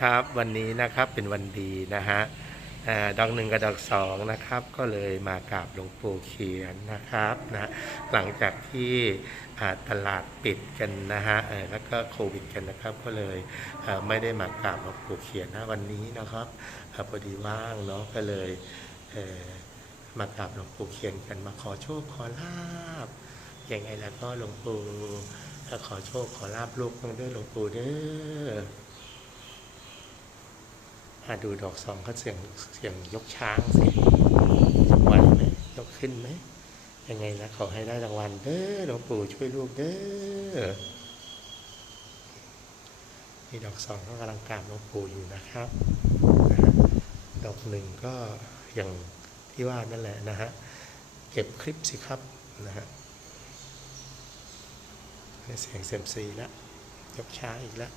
ครับ วันนี้นะครับเป็นวันดีนะฮะอดอกหนึ่งกับดอกสองนะครับ ก็เลยมากราบหลวงปู่เขียนนะครับนะหลังจากที่ตลาดปิดกันนะฮะแล้วก็โควิดกันนะครับ ก็เลยไม่ได้มากราบหลวงปู่เขียนนะวันนี้นะครับอพอดีว่างเนาะก็เลยเมากราบหลวงปู่เขียนกันมาขอโชคขอลาบยังไงแล้วก็หลวงปู่ขอโชคขอลาบลูกต้องด้วยหลวงปู่เด้อาดูดอกสองเขาเสียงเสียงยกช้างสิไหวไหมยกขึ้นไหมยังไงนะขอให้ได้รางวัลเด้อหลวงปู่ช่วยลูกเด้อนี่ดอกสองก็กำลังกราบหลวงปู่อยู่นะครับดอกหนึ่งก็อย่างที่ว่านั่นแหละนะฮะเก็บคลิปสิครับนะฮะเสียงเซมซีแล้วยกช้างอีกแล้ว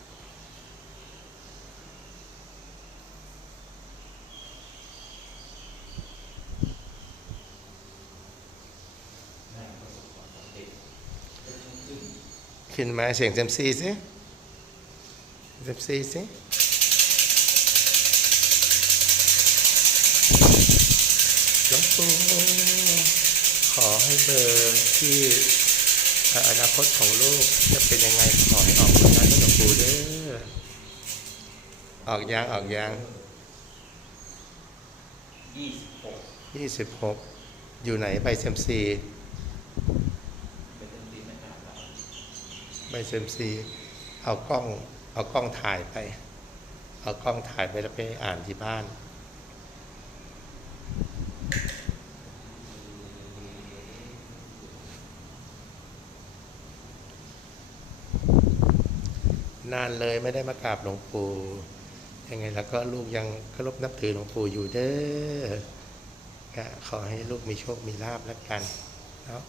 ขึ้นมาเสียงเซยมซีสิเซยมซีสิหลวงปู่ขอให้เบอร์ที่เอ่ออนาคตของลูกจะเป็นยังไงขอให้ออกมาได้หลวงปู่เด้อออกยางออกยางยี่สิบหกยี่สิบหกอยู่ไหนใบเซยมซี เป็นเรื่องที่ไม่กล้าเรา ใบเซมซีเอากล้องเอากล้องถ่ายไป เอากล้องถ่ายไปแล้วไปอ่านที่บ้าน นานเลยไม่ได้มากราบหลวงปู่ยังไงแล้วก็ลูกยังเคารพนับถือหลวงปู่อยู่เด้อขอให้ลูกมีโชคมีลาบแล้วกันเนาะ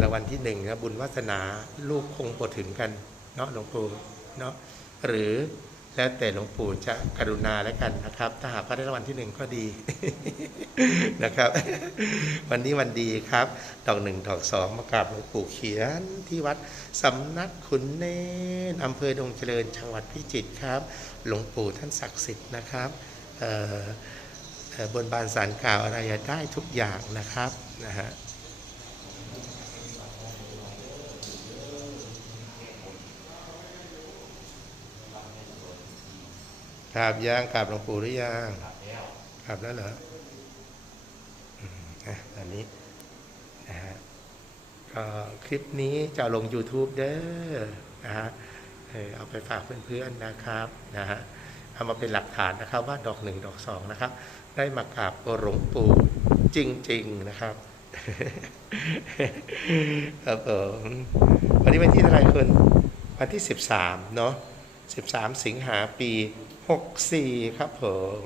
รางวัลที่หนึ่งนะบุญวาสนาลูกคงปดถึงกันเนาะหลวงปู่เนาะหรือแล้วแต่หลวงปู่จะกรุณาแล้วกันนะครับ ถ้าหากว่าได้รางวัลที่หนึ่งก็ดีนะครับ วันนี้วันดีครับดอกหนึ่งดอกสองมากราบหลวงปู่เขียนที่วัดสำนักขุนเนนอำเภอดงเจริญจังหวัดพิจิตรครับ หลวงปู่ท่านศักดิ์สิทธิ์นะครับเออเออบนบานสารกล่าวอะไรได้ทุกอย่างนะครับนะฮะ กราบยังกราบหลวงปู่หรือยังขับแล้วกราบแล้วเหรออืมอะอันนี้นะฮะก็คลิปนี้จะลง YouTube เด้อนะฮะเออเอาไปฝากเพื่อนๆนะครับนะฮะเอามาเป็นหลักฐานนะครับว่าดอกหนึ่งดอกสองนะครับ ได้มากราบหลวงปู่จริง ๆนะครับครับผมวันนี้วันที่เท่าไหร่คุณวันที่ 13 เนาะ 13 สิงหาปี 64 ครับผม